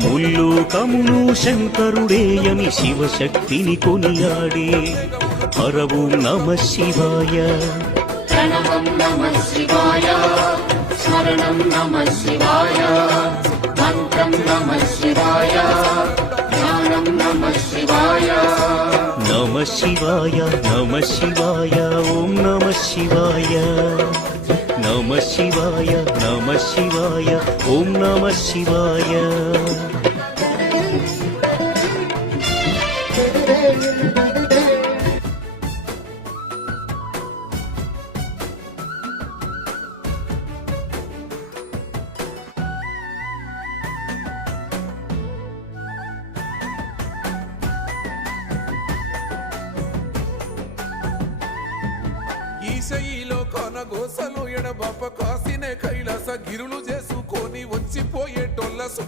ముల్లోకములు శంకరుడేయని శివశక్తిని కొనియాడే హరవు నమ శివాయ ప్రణవం నమః శివాయ స్మరణం నమః శివాయ మంత్రం నమః శివాయ ధ్యానం నమః శివాయ నమ శివాయ నమ శివాయ ఓం నమ శివాయ నమ శివాయ నమ శివాయ ఓం నమ శివాయ ఈశయిలో కొనగోసలు ఎడబప్ప కాసినే కైలాస గిరులు చేసుకొని వచ్చిపోయేటోళ్ళ